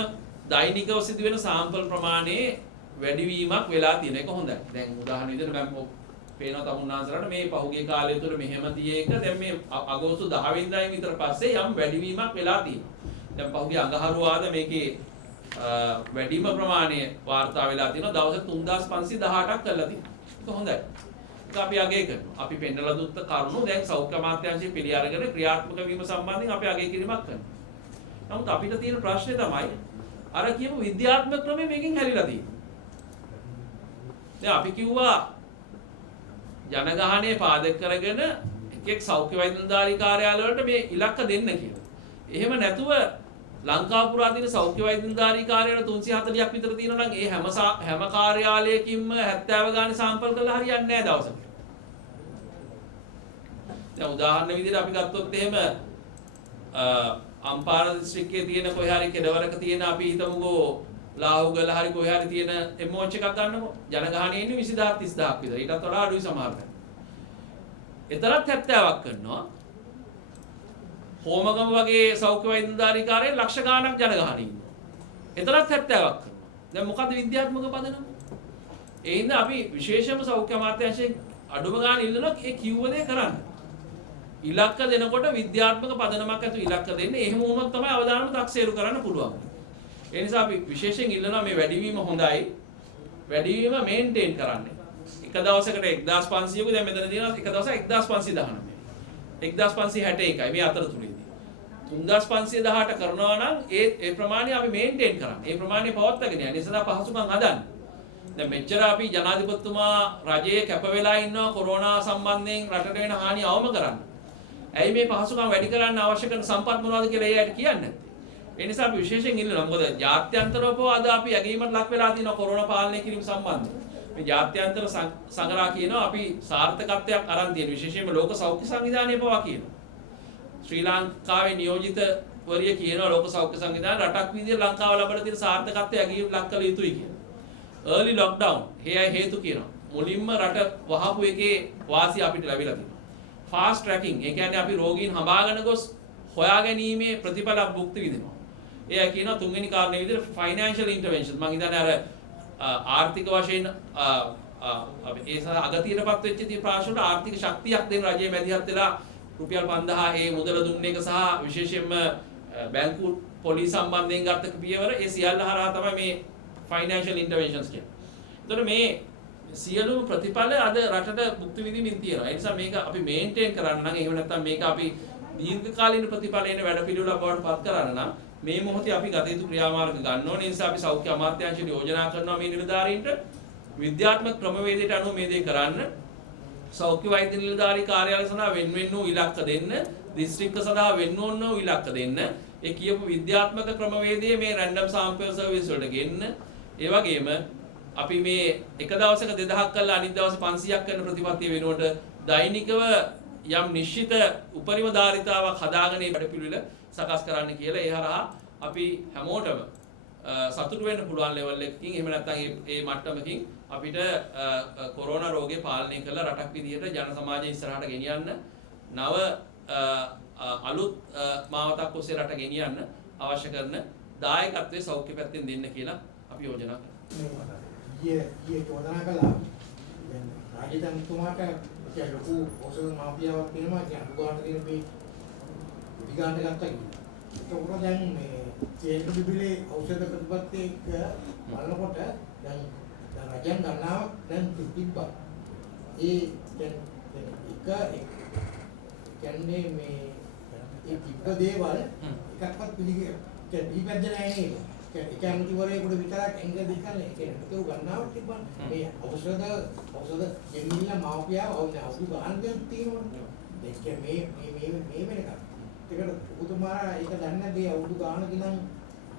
දෛනිකව සිදුවෙන සාම්පල් ප්‍රමාණයේ වැඩිවීමක් වෙලා තියෙන එක හොඳයි. දැන් උදාහරණ විදිහට මම පේනවා තමුන්නාන්සලට මේ පහුගිය කාලය තුළ මෙහෙම තියේක දැන් මේ අගෝස්තු 10 වෙනිදායින් විතර පස්සේ යම් වැඩිවීමක් වෙලා තියෙනවා. දැන් පහුගිය අඟහරුවාද මේකේ වැඩිම ප්‍රමාණය වාර්තා වෙලා තියෙනවා. දවස් 3518ක් කරලා තියෙනවා. ඒක හොඳයි. ඒක අපි අගය කරනවා. අපි පෙන්නලා දුත්ත කරුණු දැන් සෞඛ්‍ය අමාත්‍යාංශයේ පිළි අරගෙන ක්‍රියාත්මක වීම සම්බන්ධයෙන් අපි අගය කිරීමක් කරනවා. නමුත් අපිට තියෙන ප්‍රශ්නේ තමයි අර කියපු විද්‍යාත්මක ක්‍රමය මේකෙන් හැලිලා තියෙනවා. දැන් අපි කිව්වා ජනගහනය පාදක කරගෙන එක් සෞඛ්‍ය වෛද්‍ය නිලධාරී කාර්යාල වලට මේ ඉලක්ක දෙන්න කියලා. එහෙම නැතුව ලංකාව පුරා තියෙන සෞඛ්‍ය වෛද්‍ය නිලධාරී කාර්යාල 340ක් විතර තියෙනවා නම් ඒ හැම කාර්යාලයකින්ම 70 ගානේ සාම්පල් කරලා හරියන්නේ නැහැ දවසකට. දැන් උදාහරණ විදිහට අපි ගත්තොත් එහෙම අම්පාර දිස්ත්‍රික්කයේ තියෙන කොහේ හරි කෙළවරක තියෙන අපි හිතමුකෝ ලාහුගල හරි කොහේ හරි තියෙන එමෝච් එකක් ගන්නකො ජනගහනය ඉන්නේ 20000 30000ක් විතර. ඊටත් වඩා අඩුයි සමහර තැන්. එතරම් 70ක් කරනවා. හෝමගම වගේ සෞඛ්‍ය වෛද්‍ය නිලධාරී කාර්යයේ ලක්ෂ ගාණක් ජනගහනය ඉන්නවා. එතරම් 70ක් කරනවා. දැන් මොකද විද්‍යාත්මක පදනම? ඒ හින්දා අපි විශේෂම සෞඛ්‍ය අමාත්‍යාංශයෙන් අඩුම ගාණ ඉල්ලනවා ඒ කිව්ව දේ කරන්න. ඉලක්ක දෙනකොට විද්‍යාත්මක පදනමක් ඇතුළු ඉලක්ක දෙන්න. එහෙම වුණොත් තමයි අවදානම තක්සේරු කරන්න පුළුවන්. ඒ නිසා අපි විශේෂයෙන් ඉල්ලනවා මේ වැඩිවීම හොඳයි. වැඩිවීම මේන්ටේන් කරන්න. එක දවසකට 1500ක දැන් මෙතන තියෙනවා එක දවසක් 1519. 1561යි මේ අතරතුරේදී. 3518 කරනවා නම් ඒ ප්‍රමාණය අපි මේන්ටේන් කරන්න. ඒ ප්‍රමාණය පවත්වාගෙන යන්න. ඒ සඳහා පහසුකම් හදන්න. දැන් මෙච්චර අපි ජනාධිපතිතුමා රජයේ කැප වෙලා ඉන්නවා කොරෝනා සම්බන්ධයෙන් රටට වෙන හානිය අවම කරන්න. ඇයි මේ පහසුකම් වැඩි කරන්න අවශ්‍ය කරන සම්පත් මොනවද කියලා එයාට කියන්නේ නැත්තේ? ඒ නිසා අපි විශේෂයෙන් ඉල්ලනවා. මොකද ජාත්‍යන්තරව අද අපි යැගීමට ලක් වෙලා තියෙනවා කොරෝනා පාලනය කිරීම සම්බන්ධව. මේ ජාත්‍යන්තර සංග්‍රහ කියනවා අපි සාර්ථකත්වයක් අරන් තියෙන විශේෂයෙන්ම ලෝක සෞඛ්‍ය සංවිධානය පවා කියනවා. ශ්‍රී ලංකාවේ නියෝජිතවරිය කියනවා ලෝක සෞඛ්‍ය සංවිධානය රටක් විදිහට ලංකාව ලබන තියෙන සාර්ථකත්වය යැගීමට ලක් කළ යුතුයි කියලා. early lockdown හේතු කියනවා. මුලින්ම රට වහපු එකේ වාසිය අපිට ලැබිලා තියෙනවා. fast tracking ඒ කියන්නේ අපි රෝගීන් හඹාගෙන ගොස් හොයා ගැනීමේ ප්‍රතිඵලක් භුක්ති විඳිනවා. එයා කියනවා තුන්වෙනි කාරණේ විදිහට financial intervention මම හිතන්නේ අර ආර්ථික වශයෙන් අපි ඒ සහ අගතියටපත් වෙච්ච tie ප්‍රාශනට ආර්ථික ශක්තියක් දෙන රජයේ මැදිහත් වෙලා රුපියල් 5000 ඒ මුදල දුන්න එක සහ විශේෂයෙන්ම බැංකු පොලිස් සම්බන්ධයෙන් ගත්ත පියවර ඒ සියල්ල හරහා තමයි මේ ෆයිනෑන්ෂල් ඉන්ටර්වෙන්ෂන්ස් කියන්නේ. ඒතකොට මේ සියලුම ප්‍රතිඵල අද රටට භුක්ති විඳින්මින් තියෙනවා. ඒ නිසා මේක අපි මේන්ටේන් කරන්න නම් එහෙම නැත්නම් මේක අපි දීර්ඝකාලීන ප්‍රතිඵල එන වැඩපිළිවෙලක් බවට පත් කරන්න නම් මේ මොහොතේ අපි ගත යුතු ක්‍රියාමාර්ග ගන්න ඕනේ. ඒ නිසා අපි සෞඛ්‍ය අමාත්‍යාංශයට යෝජනා කරනවා මේ නිලධාරීන්ට විද්‍යාත්මක ක්‍රමවේදයට අනුව මේ දේ කරන්න. සෞඛ්‍ය වෛද්‍ය නිලධාරී කාර්යාලය සඳහා වෙන වූ ඉලක්ක දෙන්න, දිස්ත්‍රික්ක සඳහා වෙන වූ ඉලක්ක දෙන්න. ඒ කියපු විද්‍යාත්මක ක්‍රමවේදයේ මේ රැන්ඩම් සාම්පල් සර්විස් වලට ගෙන්න. ඒ වගේම අපි මේ එක දවසක 2000ක් කරලා අනිත් දවස් 500ක් කරන ප්‍රතිපත්තිය වෙනුවට දෛනිකව යම් නිශ්චිත උපරිම ධාරිතාවක් හදාගෙන මේ වැඩපිළිවෙල සකස් කරන්න කියලා ඒ හරහා අපි හැමෝටම සතුටු වෙන්න පුළුවන් ලෙවල් එකකින් එහෙම නැත්නම් මේ මට්ටමකින් අපිට කොරෝනා රෝගය පාලනය කරලා රටක් විදිහට ජන සමාජය ඉස්සරහට ගෙනියන්න නව අලුත් මාවතක් ඔස්සේ රට ගෙනියන්න අවශ්‍ය කරන දායකත්වයේ සෞඛ්‍ය පැත්තෙන් දෙන්න කියලා අපි යෝජනා කරනවා. ඊයේ චෝදනා කළා දැන් රාජධානිතුමාට කියන්නේ ලොකු ඖෂධ මාෆියාවක් වෙනවා කියන අනුගාමන දෙන මේ විගාන්න ගත්තා කියලා. ඒකෝර දැන් මේ කේන්ද්‍ර බිබිලේ ඖෂධ ප්‍රතිපත්තියක බලනකොට දැන් රජයන් ගණනාවක් දැන් තිබ්බා. ඒ දැන් එක කියන්නේ මේ ඒ තිබ්බ දේවල් එකක්වත් පිළිපැද්ද නැහැ නේද? ඒක අමුතිවරේකට විතරක් එංග දෙකනේ ඒක නේද ගණනාවක් තිබ්බා. මේ ඖෂධ ගෙනින්න මාෆියාව අවුරුදු ගානක් තියෙනවා. ඒක මේ වෙනකම්. ඒකට ඔබතුමාලා ඒක දන්නේ නැද්ද අවුරුදු ගානක ඉඳන්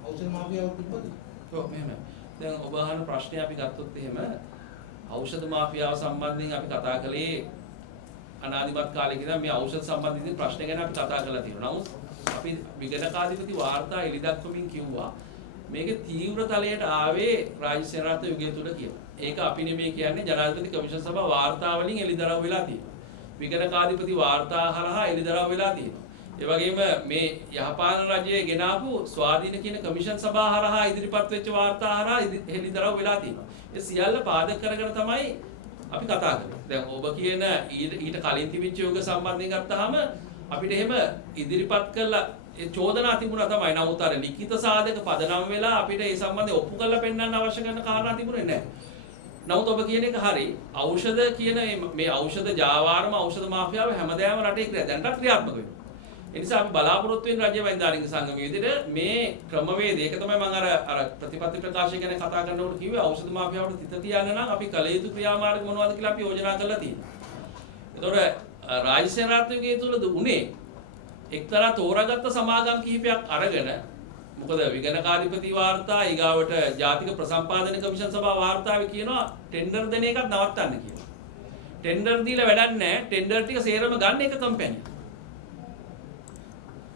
ඖෂධ මාෆියාව තිබ්බද? ඔව් මෙහෙම. දැන් ඔබ අහන ප්‍රශ්නේ අපි ගත්තොත් එහෙම ఔෂධ මාෆියාව සම්බන්ධයෙන් අපි කතා කළේ අනාදිමත් කාලේ ඉඳන් මේ ඖෂධ සම්බන්ධිත ප්‍රශ්න ගැන අපි කතා කරලා තියෙනවා. නමුත් අපි විගණකාධිපති වාර්තා එළිදක්වමින් කිව්වා මේක තීව්‍ර තලයට ආවේ රාජ්‍ය සේනාරත් යුගය තුල කියලා. ඒක අපි නෙමෙයි කියන්නේ ජනාධිපති කමිෂන් සභාව වාර්තා වලින් එළිදරව් වෙලා තියෙනවා. විගණකාධිපති වාර්තා හරහා එළිදරව් වෙලා තියෙනවා. ඒ වගේම මේ යහපාලන රජයේ ගෙනාවු ස්වාධීන කියන කමිෂන් සභාව හරහා ඉදිරිපත් වෙච්ච වාර්තා හරහා එළිදරව් වෙලා තියෙනවා. ඒ සියල්ල පාදක කරගෙන තමයි අපි කතා කරන්නේ. දැන් ඔබ කියන ඊට කලින් තිබිච්ච යෝග සම්බන්ධයෙන් ගත්තාම අපිට එහෙම ඉදිරිපත් කළා ඒ චෝදනා තිබුණා තමයි. නමුත් අර ලිඛිත සාධක පදනම් වෙලා අපිට ඒ සම්බන්ධයෙන් ඔප්පු කරලා පෙන්වන්න අවශ්‍ය කරන කාරණා තිබුණේ නැහැ. නමුත් ඔබ කියන එක හරි. ඖෂධ කියන මේ ඖෂධ ජාවාරම ඖෂධ මාෆියාව හැමදාම රටේ දැනට ක්‍රියාත්මක වෙනවා. ඒ නිසා අපි බලාපොරොත්තු වෙන රජ්‍ය වෛද්‍යානික සංගමයේ විදිහට මේ ක්‍රමවේදය ඒක තමයි මම අර ප්‍රතිපත්ති ප්‍රකාශය ගැන කතා කරනකොට කිව්වේ ඖෂධ මාෆියාවට තිත තියන්න නම් අපි කල යුතු ක්‍රියාමාර්ග මොනවද කියලා අපි යෝජනා කරලා තියෙනවා. ඒතකොට රාජ්‍ය සේනාධිපතිගේ තුලද උනේ එක්තරා තෝරාගත්ත සමාගම් කිහිපයක් අරගෙන මොකද විගණකාධිපති වාර්තා ඊගාවට ජාතික ප්‍රසම්පාදන කමිෂන් සභාව වාර්තාවේ කියනවා ටෙන්ඩර් දෙන එකක් නවත්තන්න කියලා. ටෙන්ඩර් දීලා වැඩක් නැහැ. ටෙන්ඩර් ටික සේරම ගන්න එක කම්පැනි.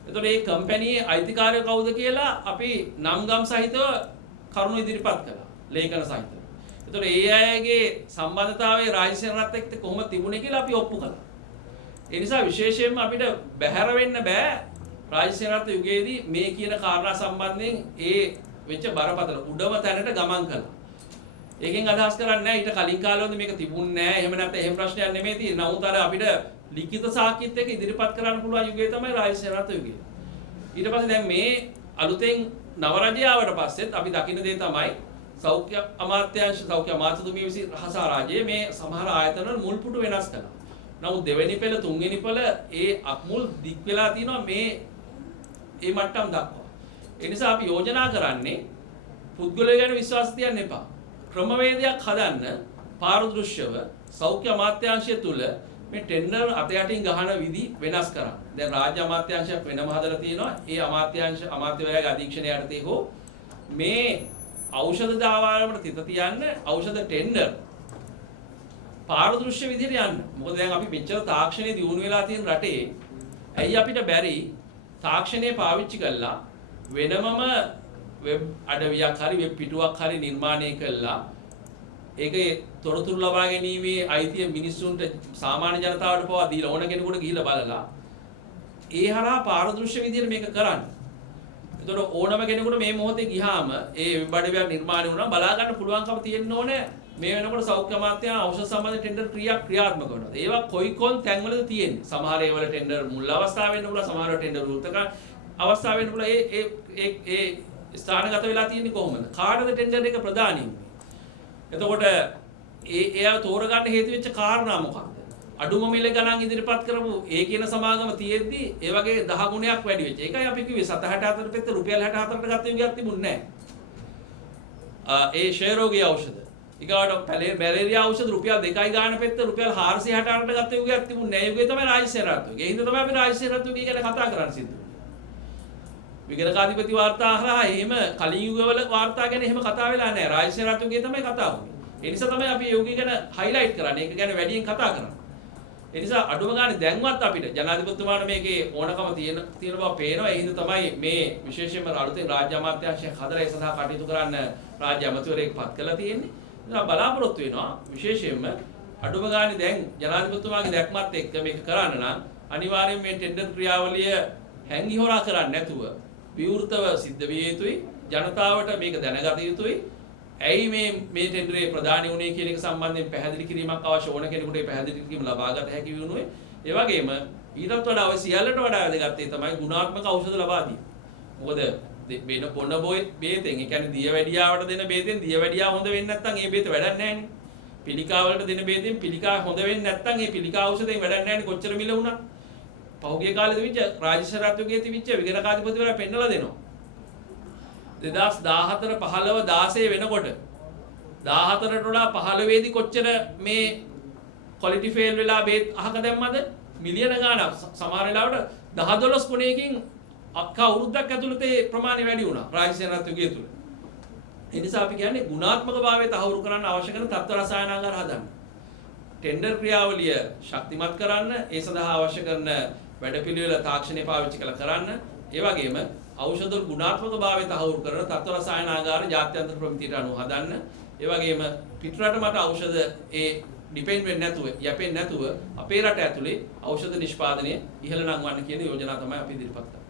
එතකොට මේ කම්පැනියේ අයිතිකාරය කවුද කියලා අපි නම් ගම් සහිතව කරුණු ඉදිරිපත් කළා. ලේඛන සහිතව. එතකොට ඒ අයගේ සම්බන්ධතාවයේ රාජ්‍ය සේනාවත් එක්ක කොහොමද තිබුණේ කියලා අපි ඔප්පු කළා. ඒ නිසා විශේෂයෙන්ම අපිට බැහැර වෙන්න බෑ රාජ්‍ය සේනාවත් යුගයේදී මේ කියන කාරණා සම්බන්ධයෙන් ඒ වෙච්ච බරපතල උඩම තැනට ගමන් කළා. ඒකෙන් අදහස් කරන්නේ නැහැ ඊට කලින් කාලවලදී මේක තිබුණේ නැහැ. එහෙම නැත්නම් එහෙම ප්‍රශ්නයක් නෙමෙයි තියෙන්නේ. නමුත් අර අපිට ලිඛිත සාක්ෂිත් එක්ක ඉදිරිපත් කරන්න පුළුවන් යුගය තමයි රාජ්‍ය සේනාවත් යුගය. ඊට පස්සේ දැන් මේ අලුතෙන් නව රජය ආවට පස්සෙත් අපි දකින්න දේ තමයි සෞඛ්‍ය අමාත්‍යාංශ සෞඛ්‍ය අමාත්‍යතුමිය විසින් රහසා රාජ්‍යයේ මේ සමහර ආයතන වල මුල් පුටු වෙනස් කළා. නමුත් දෙවෙනි පෙළ තුන්වෙනි පෙළ ඒ අක්මුල් දික් වෙලා තියෙනවා මේ මට්ටම් දක්වා. ඒ නිසා අපි යෝජනා කරන්නේ පුද්ගලයෝ ගැන විශ්වාස තියන්න එපා. ක්‍රමවේදයක් හදන්න පාරදෘශ්‍යව සෞඛ්‍ය අමාත්‍යාංශය තුල මේ ටෙන්ඩර් අත යටින් ගහන විදි වෙනස් කරන්න. දැන් රාජ්‍ය අමාත්‍යාංශයක් වෙනම හදලා තියෙනවා. ඒ අමාත්‍යවරයාගේ අධීක්ෂණය යටතේ හෝ මේ ඖෂධ දාවාරමට තිත තියන්න ඖෂධ ටෙන්ඩර් පාරදෘශ්‍ය විදිහට යන්න. මොකද දැන් අපි මෙච්චර තාක්ෂණයේ දියුණු වෙලා තියෙන රටේ ඇයි අපිට බැරි තාක්ෂණය පාවිච්චි කරලා වෙනමම වෙබ් අඩවියක් හරි වෙබ් පිටුවක් හරි නිර්මාණය කළා ඒකේ තොරතුරු ලබා ගැනීමේ අයිතිය මිනිස්සුන්ට සාමාන්‍ය ජනතාවට පවා දීලා ඕන කෙනෙකුට ගිහිල්ලා බලලා ඒ හරහා පාරදෘශ්‍ය විදිහට මේක කරන්න. එතකොට ඕනම කෙනෙකුට මේ මොහොතේ ගියාම ඒ වෙබ් අඩවියක් නිර්මාණය වුණා බලා ගන්න පුළුවන්කම තියෙන්න ඕනේ. මේ වෙනකොට සෞඛ්‍ය අමාත්‍යාංශ ඖෂධ සම්බන්ධ ටෙන්ඩර් ක්‍රියාත්මක කරනවා. ඒවා කොයි කොන් තැන්වලද තියෙන්නේ? සමහර ඒවල ටෙන්ඩර් මුල් අවස්ථාවේ වෙන්න පුළුවන්, සමහර ටෙන්ඩර් වෘත්තක අවස්ථාව වෙන්න පුළුවන් ඒ ස්ථානගත වෙලා තියෙන්නේ කොහොමද? කාටද ටෙන්ඩර් එක ප්‍රදානය වුනේ? එතකොට එයා තෝරගන්න හේතු වෙච්ච කාරණා මොකක්ද? අඩුම මිල ගණන් ඉදිරිපත් කරපු ඒ කියන සමාගම තියෙද්දි ඒ වගේ 10 ගුණයක් වැඩි වෙච්ච. ඒකයි අපි කිව්වේ 764 පෙත්ත රුපියල් 64ට ගත්ත යුගයක් තිබුණේ නැහැ. ඒ ෂේ රෝගී ඖෂධ. ඊගාට මැලේරියා ඖෂධ රුපියල් 2යි ගාන පෙත්ත රුපියල් 468ට ගත්ත යුගයක් තිබුණේ නැහැ. යුගයේ තමයි රාජ්‍ය සේනාත්වක. ඒ හින්දා තමයි අපි රාජ්‍ය සේනාත්වක ගැන කතා කරන්න සිද්ධ වෙන්නේ. විගණකාධිපති වාර්තා අහලා එහෙම කලින් යුගවල වාර්තා ගැන එහෙම කතා වෙලා නැහැ. රාජ්‍ය සේනාත්වකයේ තමයි කතා වුනේ. ඒ නිසා තමයි අපි යුගය ගැන හයිලයිට් කරන්නේ. ඒක ගැන වැඩියෙන් කතා කරන්නේ. ඒ නිසා අඩුම ගානේ දැන්වත් අපිට ජනාධිපතිතුමාට මේකේ ඕනකම තියෙන බව පේනවා. ඒ හින්දා තමයි මේ විශේෂයෙන්ම අලුතෙන් රාජ්‍ය අමාත්‍යාංශයක් හදලා ඒ සඳහා කටයුතු කරන්න රාජ්‍ය අමාත්‍යවරයෙක් පත් කරලා තියෙන්නේ. ඒක බලාපොරොත්තු වෙනවා විශේෂයෙන්ම අඩුම ගානේ දැන් ජනාධිපතිතුමාගේ දැක්මත් එක්ක මේක කරන්න නම් අනිවාර්යයෙන් මේ ටෙන්ඩර් ක්‍රියාවලිය හැංගි හොරා කරන්නේ නැතුව විවෘතව සිද්ධ විය යුතුයි. ජනතාවට මේක දැනගත යුතුයි. ඇයි මේ ටෙන්ඩරේ ප්‍රදානය වුණේ කියන එක සම්බන්ධයෙන් පැහැදිලි කිරීමක් අවශ්‍ය ඕන කෙනෙකුට ඒ පැහැදිලි කිරීම ලබා ගත හැකි වුණේ. ඒ වගේම ඊටත් වඩා ඔය සියල්ලට වඩා වැදගත් තමයි ගුණාත්මක ඖෂධ ලබා දීම. මොකද වෙන බොන බේතෙන් ඒ කියන්නේ දියවැඩියාවට දෙන බේතෙන් දියවැඩියා හොඳ වෙන්නේ නැත්නම් ඒ බේත වැඩක් නැහැ නේ. පිළිකා වලට දෙන බේතෙන් පිළිකා හොඳ වෙන්නේ නැත්නම් ඒ පිළිකා ඖෂධයෙන් වැඩක් නැහැ නේ කොච්චර මිල වුණා. පහුගිය කාලේ තිබිච්ච රාජ්‍ය සරත්වකයේ තිබිච්ච විගණකාධිපතිවරයා පෙන්නලා දෙනවා. 2014 15 16 වෙනකොට 14ට වඩා 15 දී කොච්චර මේ ක්වොලිටි ෆේල් වෙලා බේත් අහක දැම්මද මිලියන ගාණක් සමහර වෙලාවට 10 12 ගුණයකින් අක්කා වෘද්ධක් ඇතුළත ඒ ප්‍රමාණය වැඩි වුණා රාජ්‍ය සේනාධිපතිගේ තුල. ඒ නිසා අපි කියන්නේ ගුණාත්මක භාවය තහවුරු කරන්න අවශ්‍ය කරන තත්ත්ව රසායනාගාර හදන්න. ටෙන්ඩර් ක්‍රියාවලිය ශක්තිමත් කරන්න ඒ සඳහා අවශ්‍ය කරන වැඩපිළිවෙල තාක්ෂණය පාවිච්චි කරන්න ඒ වගේම ඖෂධ ගුණාත්මක භාවය තහවුරු කරන තත්ත්ව රසායනාගාර ජාත්‍යන්තර ප්‍රමිතියට අනුව හදන්න. ඒ වගේම පිටරට මට ඖෂධ ඒ ඩිපෙන්ඩ් වෙන්නේ නැතුව යැපෙන්නේ නැතුව අපේ රට ඇතුලේ ඖෂධ නිෂ්පාදනය ඉහළ නංවන්න කියන යෝජනාව තමයි අපි ඉදිරිපත් කරන්නේ.